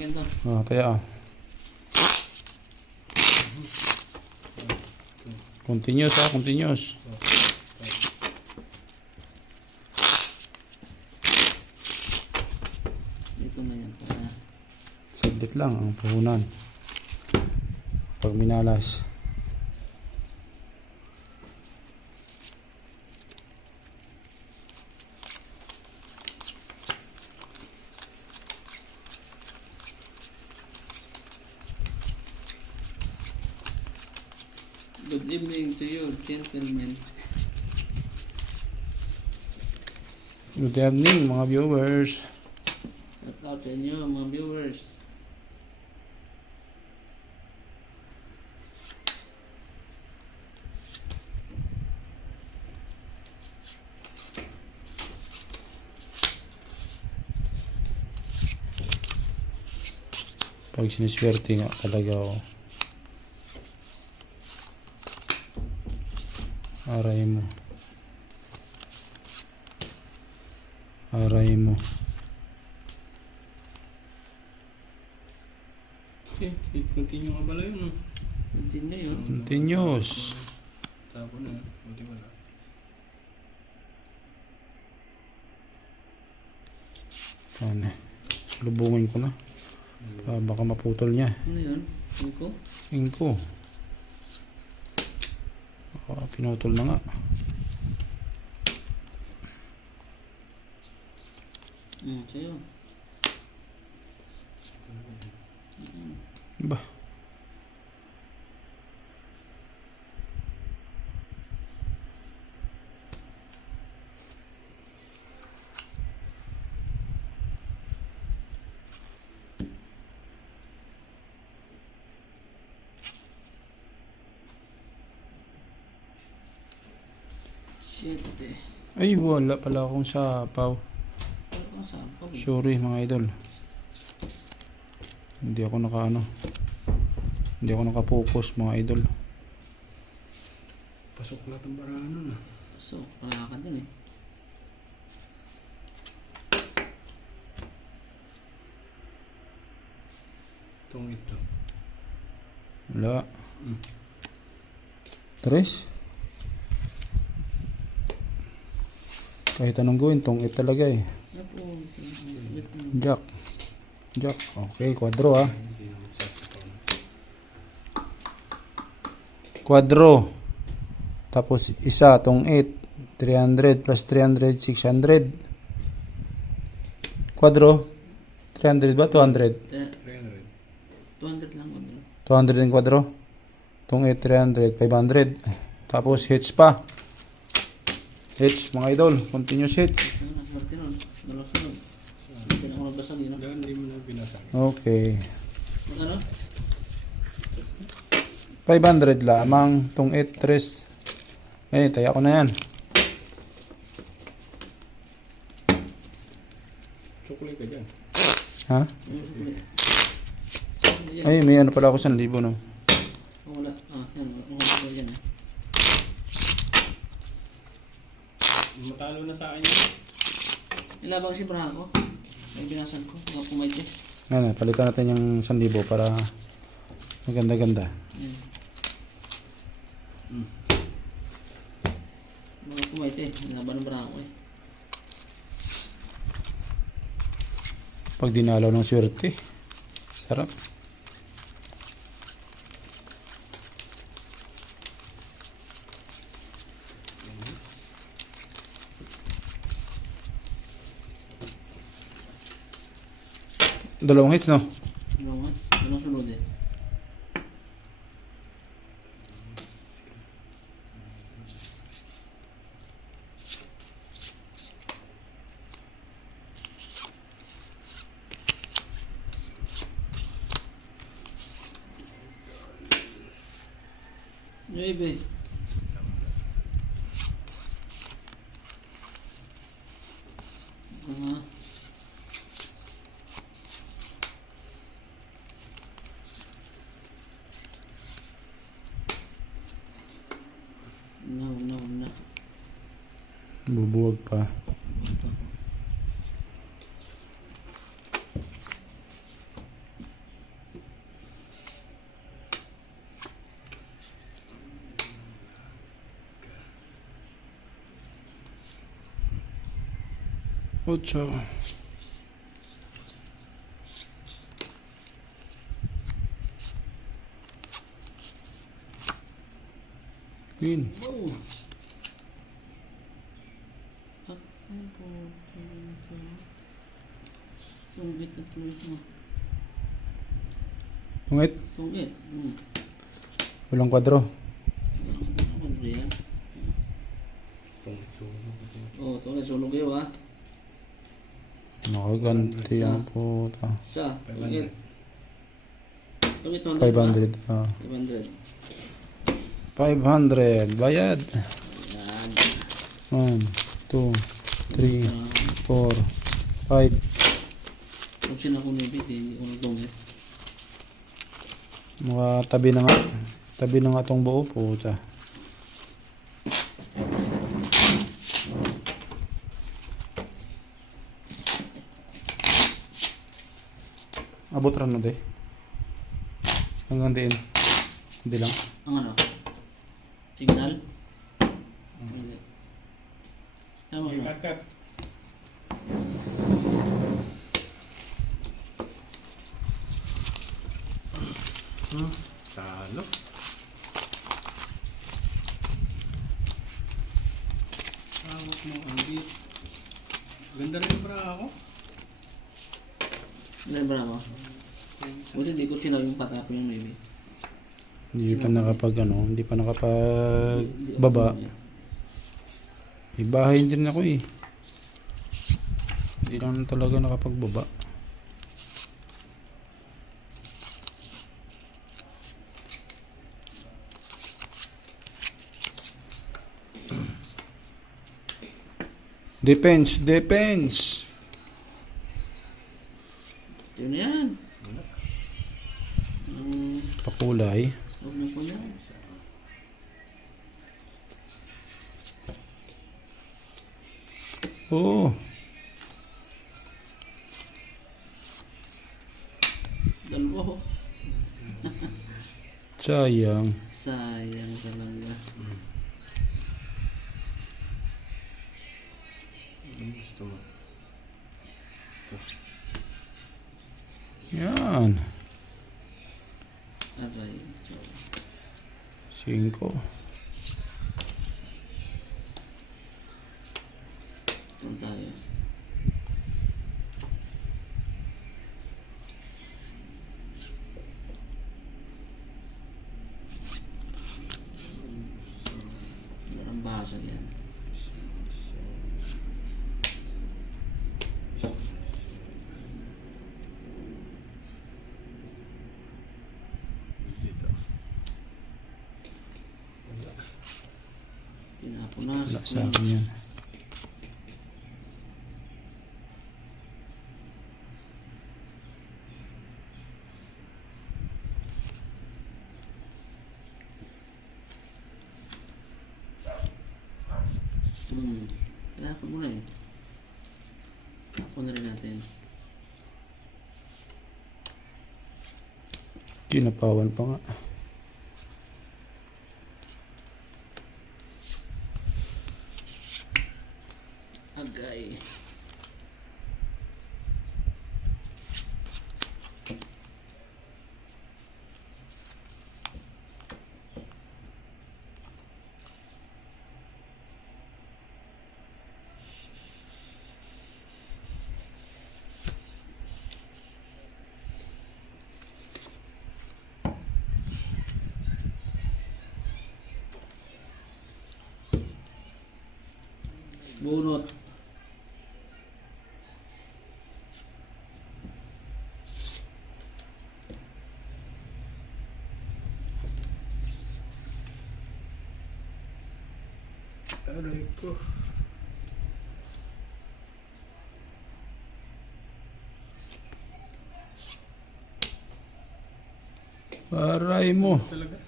Kaya continuous continuous. Ito na yan. Saglit lang ang puhunan. Pag minalas. Good evening to you, gentlemen. Good evening mga viewers. Shout out sa inyo, mga viewers. Pag siniswerte nga talaga ako. Aray mo. Aray mo. Okay, continue ka pala yun. Continue yun. Continuous. Tapo na yun. Buti wala. Ano? Lubungin ko na. Baka maputol niya. Ano yun? Iko? 5. Pinutol na nga. Sa'yo. Ba? Shit eh. Ay, wala pala akong sapaw. Ano saan pa? Sorry mga idol. Hindi ako nakapokus mga idol. Pasok lahat ang barahan nun ah. So, wala ka dun eh. Itong ito. Wala. 3. Kahit anong gawin, tong it talaga eh. Yapo. Jack. Jack. Okay, quadro ah. Quadro. Tapos isa, tong 8. 300 plus 300, 600. Quadro. 300 ba? 200? 200 lang. 200 yung quadro. Tong 8, 300, 500. Tapos hits pa. Hits, mga idol. Continuous hits. Swerte nun. Sunod. Hindi na ako nagbasag yun. Dahil hindi mo na binasag. Okay. Magkano? 500 lamang. Tong 8, 3. Eh, taya ko na yan. Chocolate ka dyan. Ha? Ay, may ano pala ako 1,000 no? Wala. Yan. Wala yan eh. Matalo na sa akin yun. Ilabang si Braco. Ay binasan ko. Mga pumayte. Ano, palitan natin yung 1,000 para maganda-ganda. Mga pumayte. Ilaban ng Braco eh. Pag dinalaw ng swerte. Sarap. Dalawang hits, no? Anong sunod eh? Nuebe. No. Bubuwag pa. 8. Queen. Wow! Ano po? Ito. Tunggit at tuloy mo. Tungit. Tunggit. Walang kwadro. Ano ba yan? Oo, tunggit. Sulog yun ha. Nakaganti ang puta. Sa, tunggit. Tunggit 100 500. Ah. 500. 500. Bayad. Yan. 1, 2, 3, 4, 5. Pag siya nakumibit, hindi ko nagtunggit. Mga tabi na nga. Tabi na nga itong buo. Puta. Abot rin na de. Hanggang diin. Hindi lang. Ang ano? Signal? Hindi. Tama mo. Cut. Talo. Tawag mo, Andy. Ganda rin yung bra ako. Hindi ba ako? Buti hindi ko sinabi yung patapon yung maybe. Hindi pa hindi pa nakapag baba. Ibahay din ako eh. Hindi lang talaga nakapagbaba. Depends. Ito na yan. Pakulay. Huwag na po yan. Oo. Dalawa ho. Sayang. Sayang talaga. Gusto mo. Yan. Aray. So, 5. ito tayo. Ang basag yan. Dito. Tinapon na. Wala sa akin yan. Tinapon mo na eh. Tapon na rin natin. Kinapawan pa nga. Agay. Bunot. Aray ko. Aray mo. Talaga.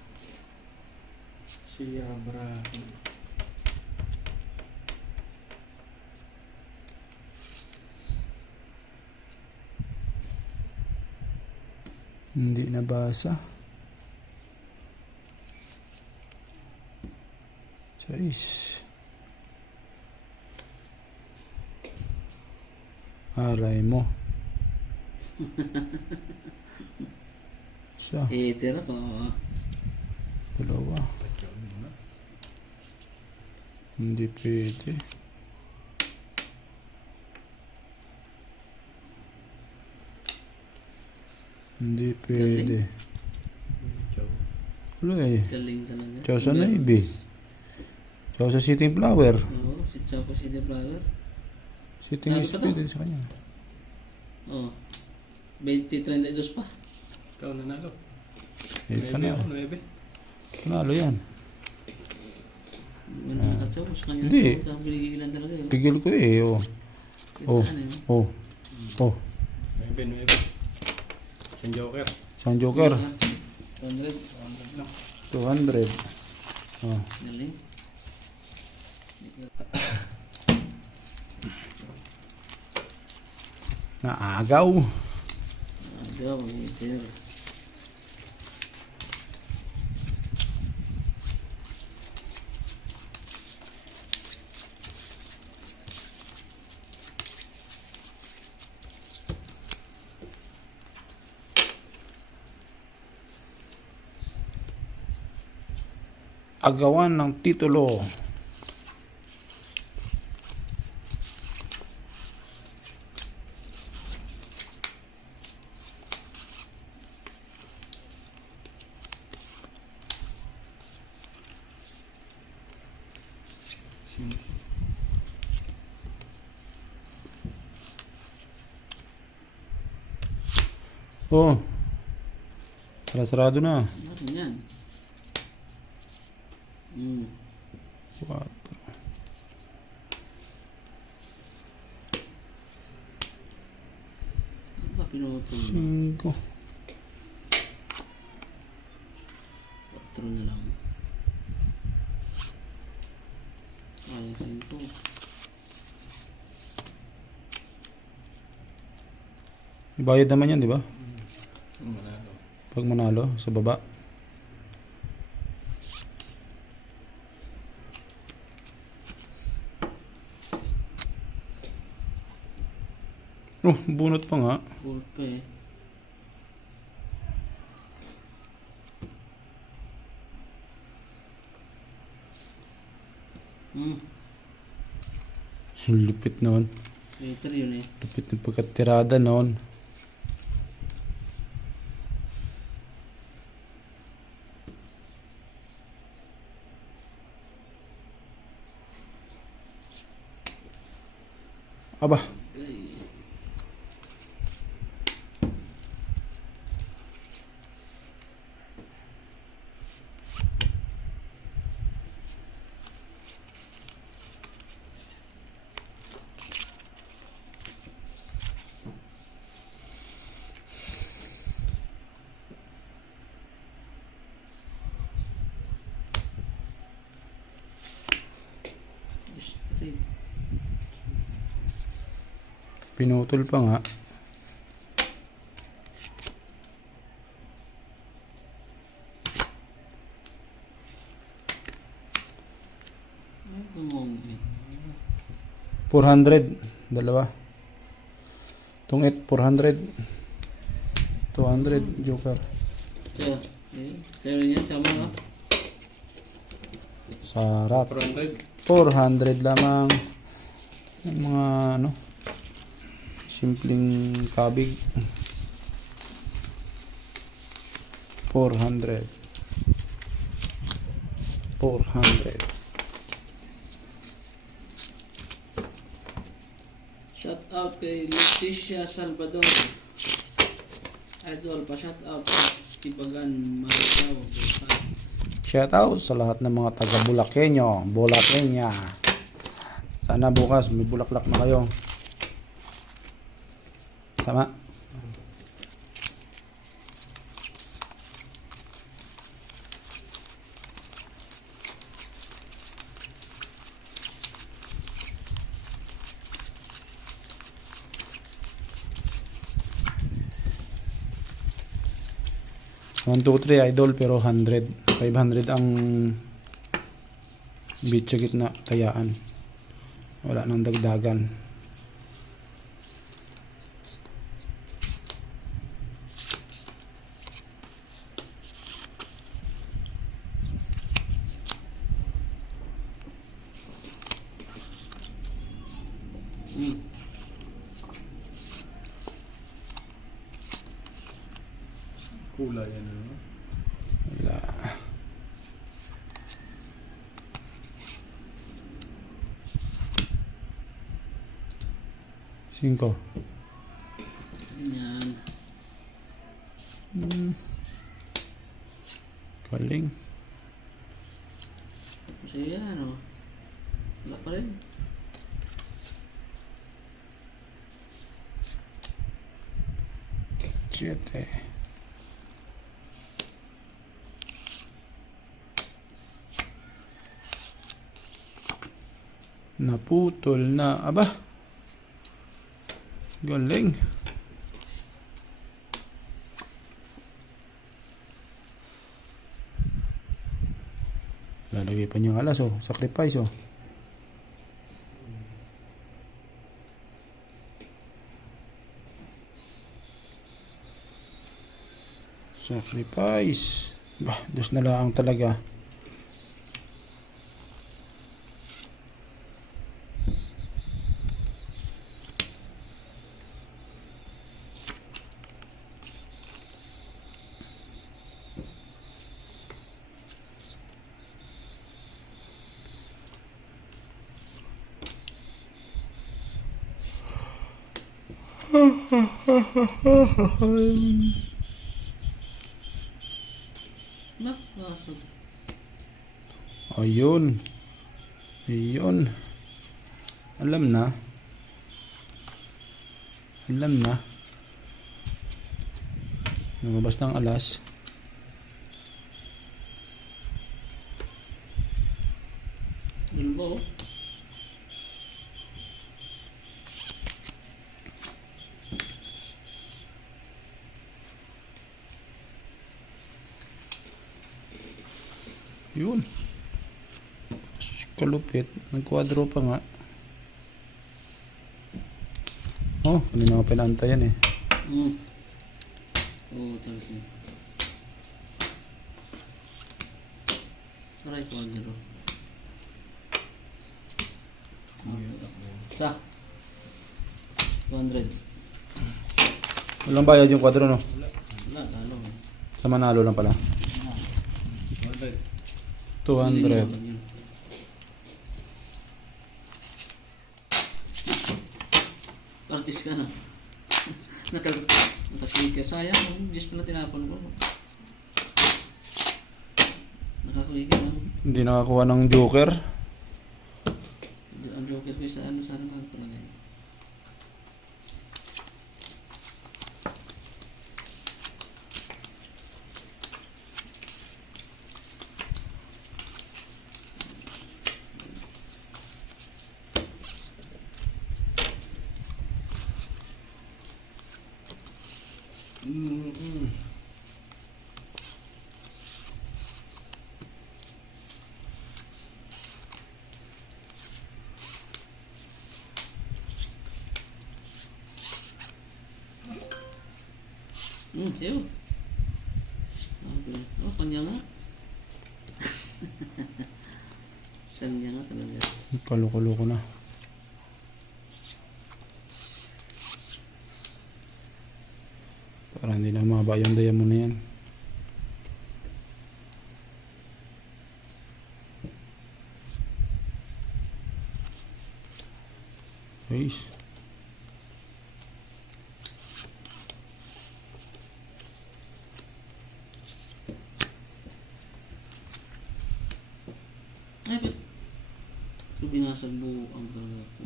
Si Abra. Hindi nabasa. 6. Aray mo. Isa, Tira ko. dalawa. Hindi pwede. Hindi pwede. Chow. Wala eh. Galing talaga. Chow sa Navy. Chow sa City Flower. Oo, si Chow ko si The Flower. Sitting Ano is pa to? pwede sa kanya. Oo. 20-32 pa. Ikaw nanalo. Eh, 9 panalo. ako, 9. Panalo yan. Hindi mo na nakatsaw. Mas kanya Hindi. na Chow. Piligilan talaga yun. Pigil ko eh. Oh. Kahit Oh. saan eh. Oh. Oh. 9. Isang joker. Isang joker. 200. 100 lang. 200. Oh. Galing. Naagaw. Agaw, tira. Agawan ng titulo. Oh. Sarado na. Ano yan? Hmm. 4. Ano ba pinutol na? 5. 4 na lang. Ayos yun po. Ibayad naman yan, di ba? Manalo. Pag manalo, sa baba. Oh, bunot pa nga. Full pa eh. Hmm. Lupit noon. Later yun eh. Lupit ng pagkatirada noon. Aba, Straight. pinutol pa nga. Ano tumong eh? 400. Dalawa. Tungit, 400. 200, joker. Tiyo. Tiyo rin yan. Tama nga. Sarap. 400. 400 lamang. Yung mga, ano, simpleng kabig. 400. 400. Shout out kay Leticia Salvador. Idol pa shout out sa Tibagan Maricao. Shout out sa lahat ng mga taga Bulakenyo, Bulakenya. Sana bukas may bulaklak na kayo. Tama? One, two, three, idol, pero 100. 500 ang beach sa gitna, tayaan. Wala nang dagdagan. Kulay yan ano. Wala. Cinco. Ganyan. Galing. Tapos yan o. Wala pa rin. Siete. Naputol na. Aba. Galing. Lalagay pa niyang alas, oh. Sacrifice, oh. Sacrifice. Bah, dos na lang talaga. Nasod. Ayun. Ayun. Alam na. Alam na. Lumabas ng alas. Dalawa o. Yun. Kalupit. Nagkwadro pa nga. Oh, kanina nga pinantayan eh. Oo, tapos yun. Aray ko ang dito. Sa 200. Walang bayad yung kwadro, no? Wala, talo. Sa Manalo lang pala. 200. Artist ka na. Naka-speaker. Sayang, just pala tinapon ko. Nakakuha ka na. Hindi nakakuha ng joker. Ang joker ko sa ano pala ngayon. Siyo. Okay. Oh, kanya nga. Kanya nga talaga. Kalukulo ko na. Para hindi na mababa yung diamond na yan. Guys. Ay, ba't? So, binasag buo ang talaga ko.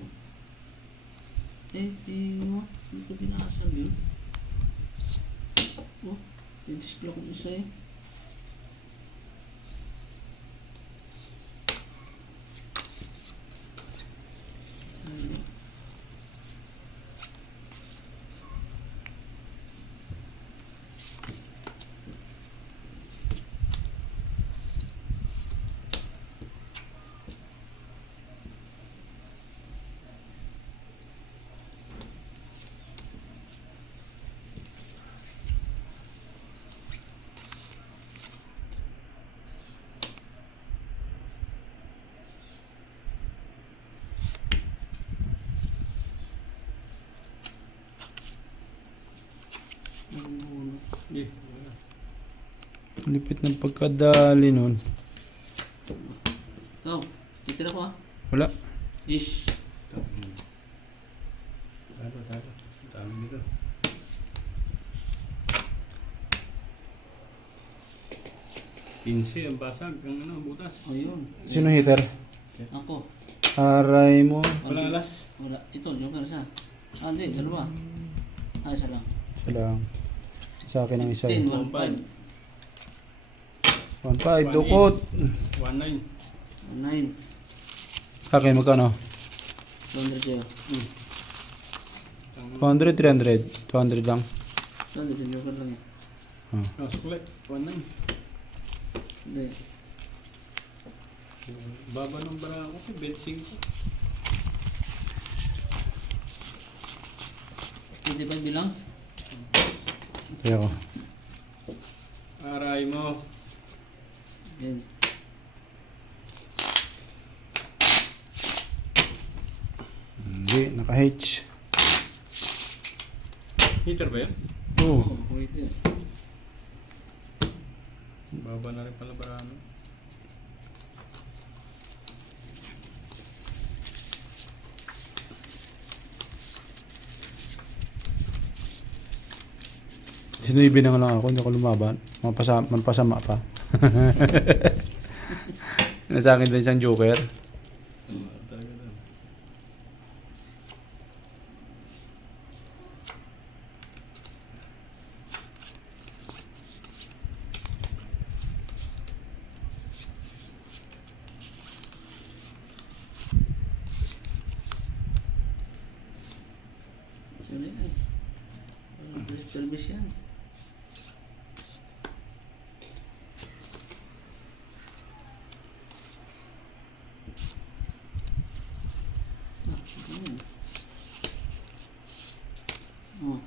Mo. So, binasag yun. Oh, i-display ko isa eh. Eh, Lipit ng pagkadali nun. Ikaw, titira ko ha. Wala. Ish. Talo. Ang dami nito. Pinsi ang basag. Ang ano, butas. Ayun. Sino hitter? Ako. Aray mo. Walang alas. Wala. Ito, joker isa. Ah, hindi. Dalawa. Ah, isa lang. Isa lang. Sa akin ang isa. 10, 1.5. 1.5. Dukot. 1.9. 9. Akin magkano? 200 kayo. 200, 300. 200 lang. 200 sa joker lang yan. Oh, suklet. 1.9. Hindi. Baba ng bara ko. Bet 5. 25 bilang. Kaya ko. Aray mo. Yan. Hindi, naka-H. Heater ba yan? Oo. Oh, wait yun. Baba na rin pala bara ano. Sinibin na lang ako, hindi ako lumaban. Manpasama pa. Nasa akin din isang joker. Talaga lang. Sabi ay. Service yan. Ah, ganyan. Oh.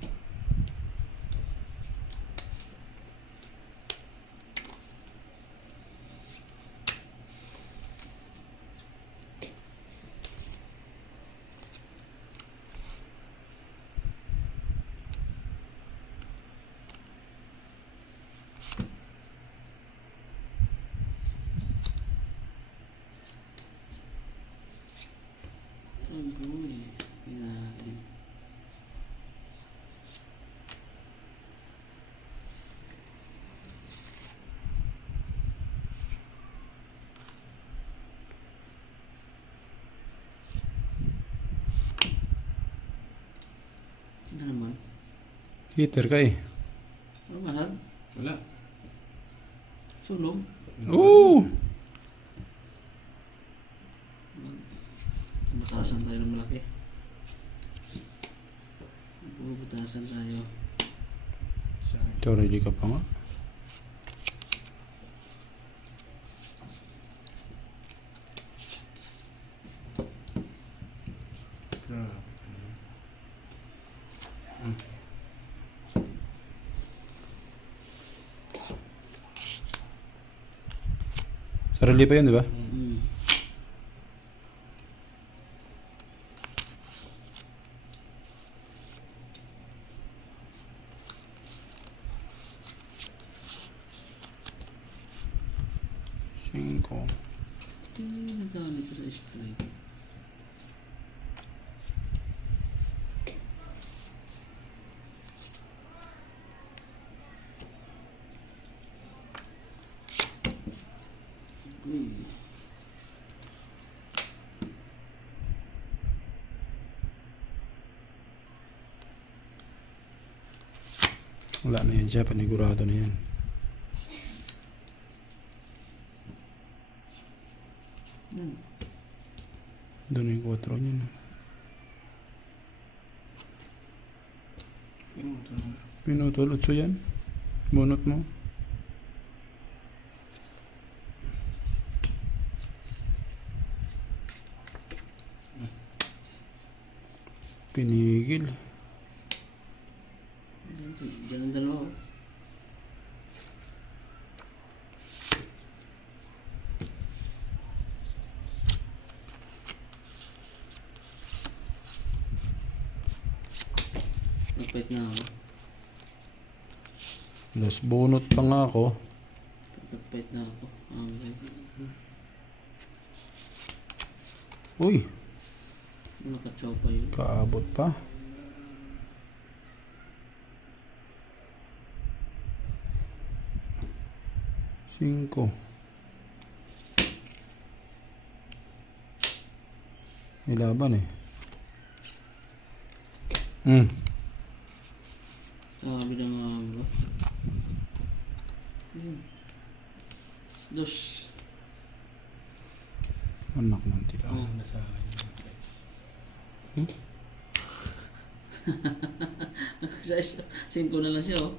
Agoy. Pinain. Ano naman? Heater ka eh. Ano mahal? Wala. Sunog? Oo! Butasan tayo ng malaki. Butasan tayo. Ito, ready ka pa nga. Sarili pa yun, di ba? Hmm. Cinco. Nadami ito sa strike. Uy. Wala na yan siya, panigurado na yan. Doon na yung 4 niya. Pinutol, 8 yan. Bunot mo. Pinigil. Ganun dalawa. Nagpait na ako. Los bunot pa nga ako. Nagtagpait na ako. Okay. Uy, Nakatsaw pa yun. kaabot pa. Cinco. May laban eh. Sabi ng mga bro. Dos. Anak ng tila. Oh. Nasa akin. Sa 5 na lang siya oh.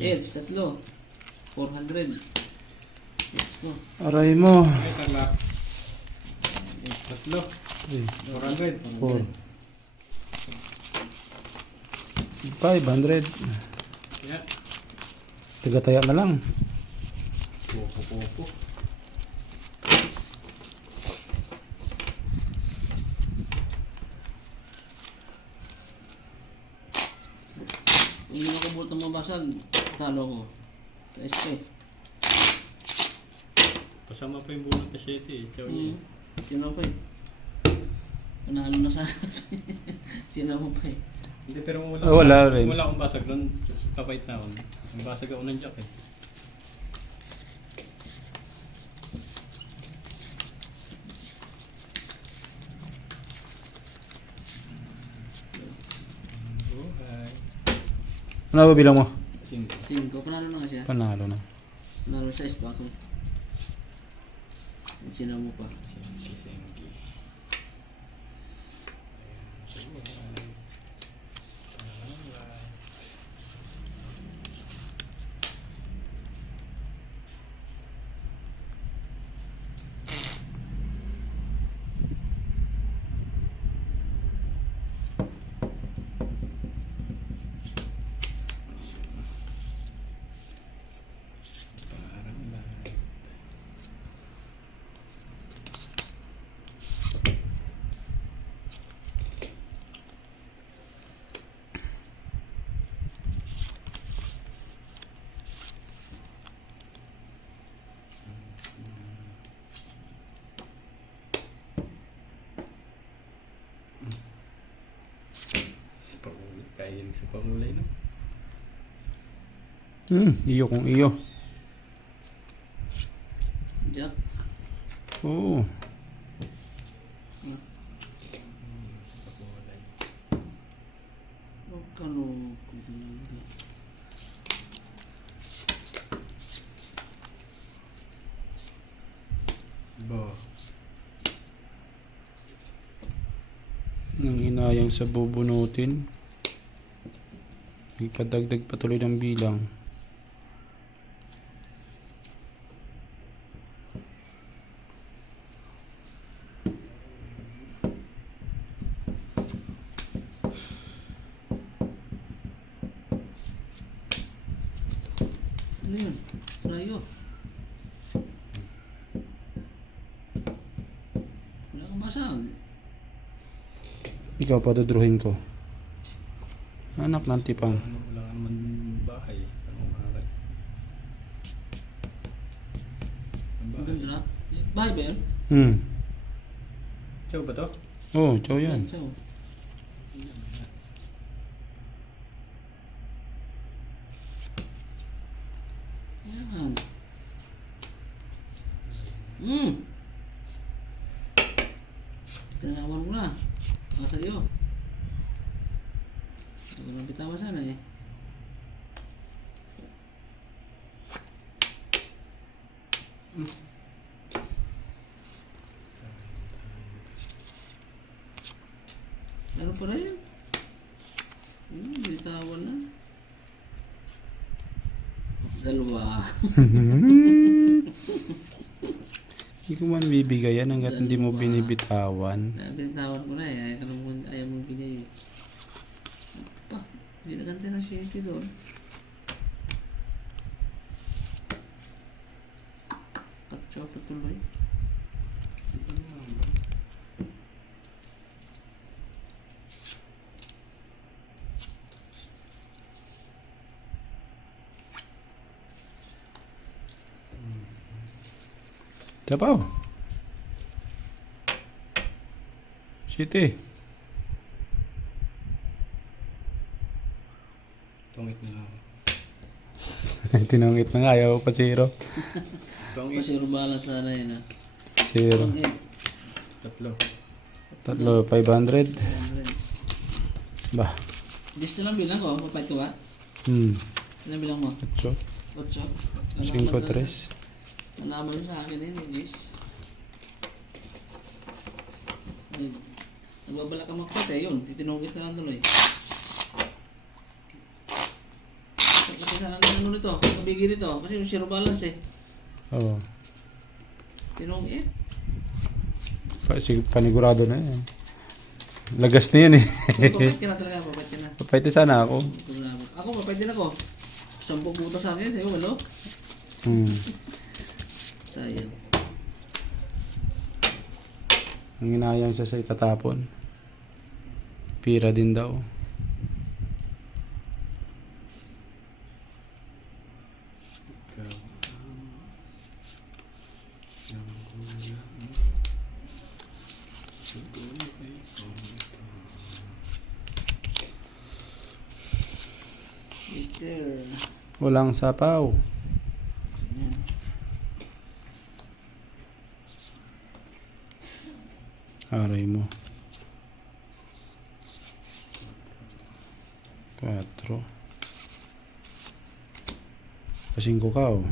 Edge, 3. 400. Let's go. Aray mo. Ay, relax. Tatlo. 400. 4. 500. Yeah. Tigataya na lang. Popo. Kung hindi nakabot ang mabasag, talo ko. SK. Kasama pa yung bunot na 7 eh. Chow niya. Sino pa eh? Panalo na sana. Sino mo pa eh? Hindi, pero Wala rin. Wala akong basag doon. Kapait na ako. Ang basag ako ng jack eh. Buhay. Ano ba bilang mo? 5. 5. Panalo na nga siya. Panalo na. Panalo siya pa ako eh. Sino mo pa? Singgi. Kain sa pangulay no? Iyo kung iyo. Jack. Oo. Huwag ka no. Bo. Nang hinayang sa bubunutin. Ipadagdag patuloy ng bilang. Ano yun? Rayo. Wala kang basag. Ikaw pa dudruhin ko. Anak ng tipang. Wala ka naman bahay. Ano makakit? Ang bahay. Maganda. Bahay ba yun? Chow ba to? Oh, chow yan. Ciao. Yan. Tinawan mo na. Nasa iyo. Huwag nang bitawa sana eh. Ano pa rin? Bitawan na. Dalawa. Hindi ko man bibigayan hanggat hindi mo binibitawan. Binitawan ko na eh. Ayaw mong bigay eh. Pa, hindi na ganti na siya doon. Katsaw patuloy. Tapaw. City. Tungit na lang. Tinungit na nga, ayaw pa zero. Tungit. Kasi rubalat sana yun ah. Zero. Ang 8. Tatlo. 500. 100. Bah. Just na lang bilang ko. Papayat ko ba? Ano bilang mo? 8. 8. 5-3. Nalaman mo sa akin eh, Jis. Nagbabala ka makot eh, yun. Titinugit na lang tuloy. Kasi sana ng ano nito, kabigi nito. Kasi yung zero balance eh. Oo. Tinugit. Kasi panigurado na yan. Lagas na yan eh. Papayat ka na talaga, papayat ka na. Papayte sana ako. Ako, papayat din ako. 10 butas sa akin, sa'yo, walo. Sayang. Ang inayang siya sa itatapon. Pira din daw. Peter. Walang sapaw. Yan. Aray mo. 4. Pasingko ka oh.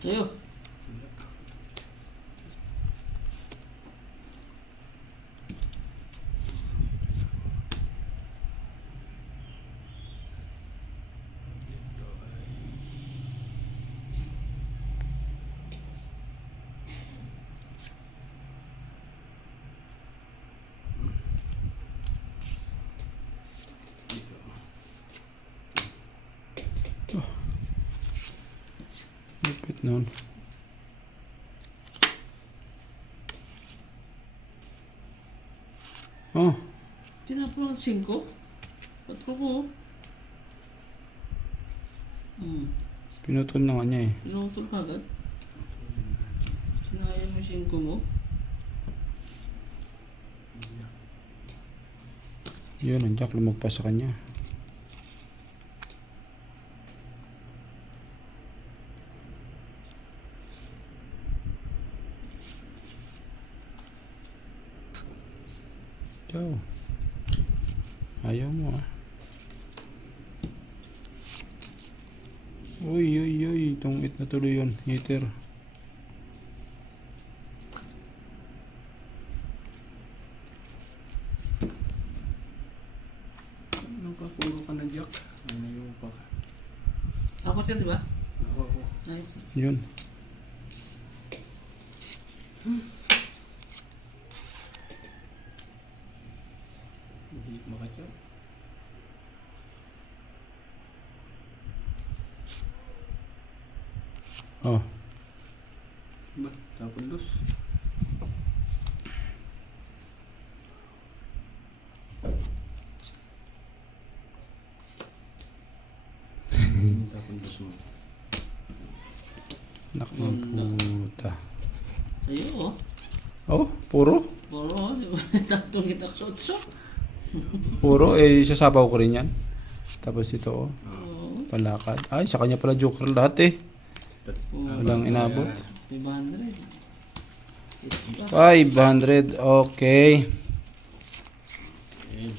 Sa'yo. Lupit nun. Oh, Tinapon ang 5. 4 ko. pinutol na nga niya eh. Pinutol ka agad. Sinayang mo 5 mo. Yun, ang jack lumagpas sa kanya. Ciao. Ayaw mo ah. Uy, uy, uy. Tungit na tuloy yun. Heater. Nagpapuro ka na, Jack. Ano pa ka? Ako siya, di ba? Ako. Nice. Yun. Hindi makatya. Oh. Ba? Tapon dos. Tapon dos mo. Nak ng puta. Sa'yo, oh. Oh, puro. Puro, oh. Di ba? Tatong kita ko sa 8. Puro. Eh, sasabaw ko rin yan. Tapos ito oh. Oo. Palakad. Ay, sa kanya pala joker lahat eh. Walang inabot. 500. 500. Okay. 1,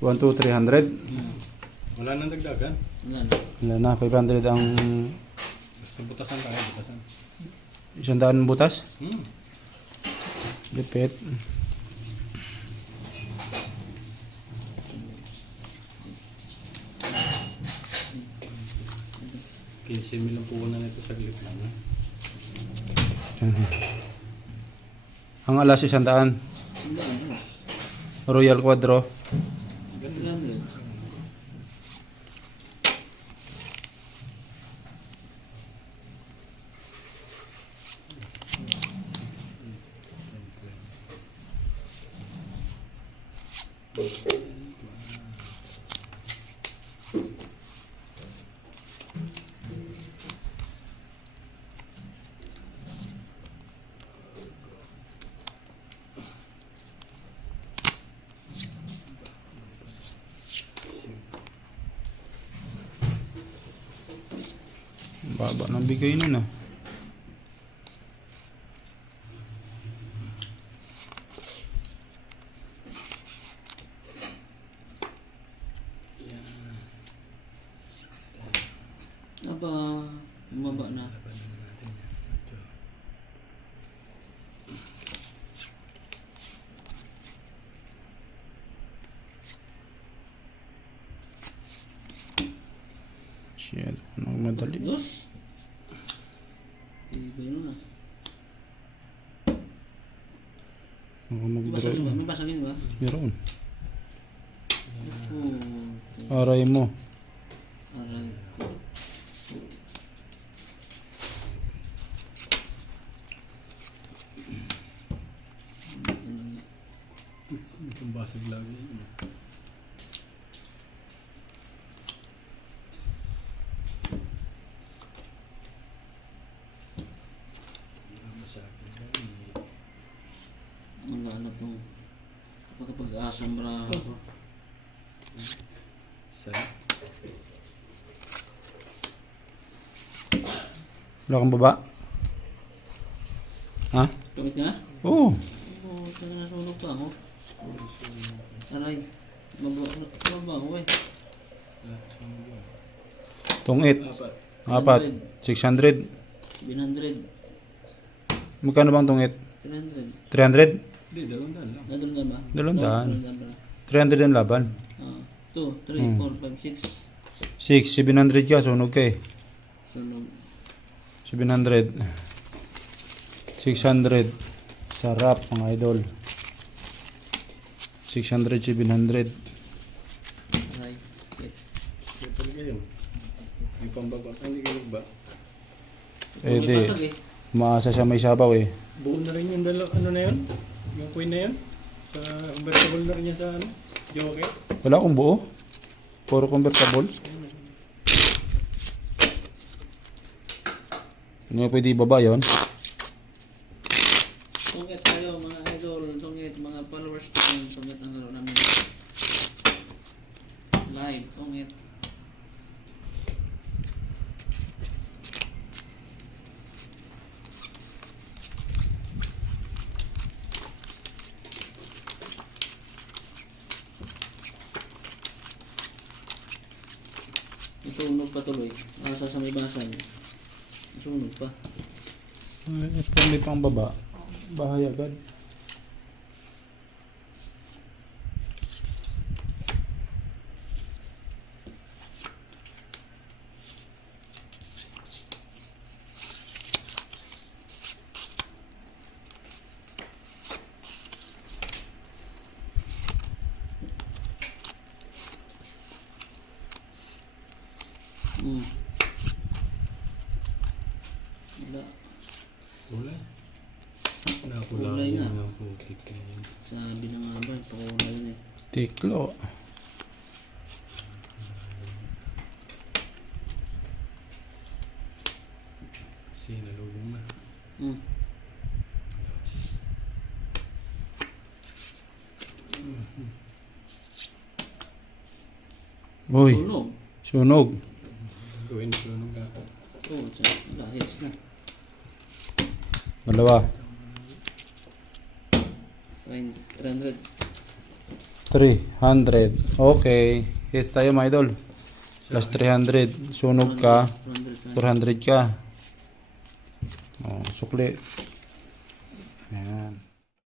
2, 300. Wala nang dagdagan. Wala na. Wala na. 500 ang Basta butasan tayo, butasan. 100 butas. Lipit. $15,000 lang po na nito sa glip lang. Ang alas 100. Royal Quadro. 100. Baba ng bigay nun ah. Aba, bumaba na. Shit, anong madali. Dos. Tibay nun ah. Ako May mag-draw. basagin ba? May basagin ba? Meron. Oh, Aray mo. aray ko. Itong basag lagi. Mga ano tong kapag asam ra. Sarap. Wala kang baba? Ha? Kamit nga? Oo. Oo, talaga nasunog pa ako. Aray. Mababa ako eh. Tungit. Apat. 4. 600. 700. Magkano bang tungit? 300. 300? Hindi, 200 lang. Nadun ka ba? 200. 200 300 pala. ang laban. 2, 3, 4, 5, 6. 6, 700 ka, sunog ka eh. Sunog. 700. 600. Sarap mga idol. 600, 700. Aray. Siyempre kayo. May pambaba. Hindi kayo ba? Eh May di, basag eh. maasa siya may sabaw eh. Buo na rin yung ano na yun? Yung coin na yun? Sa convertible na rin niya sa ano? Joker? Wala akong buo. Puro convertible. Hindi mo pwede ibaba yun. Tungit tayo mga idol. Tungit mga followers natin. Tungit ang laro namin. Live. Tungit. Isunog pa tuloy. Asa sa may basan. Isunog pa. Ay, pag may pang baba, bahay agad. Wala. Kulay. Kulay Nakulay nga. nga po. Kikay yun. Sabi na nga ba, pakulay yun eh. Tiklo. Kasi nalugong na. Hmm. Uy, Tulog. sunog. Gawin ko nung gata. Oo, wala. Hits na. Dalawa. 300. 300. Okay. Hits tayo mga idol. Plus 300. Sunog ka. 400 ka. Oh, sukli. Ayan.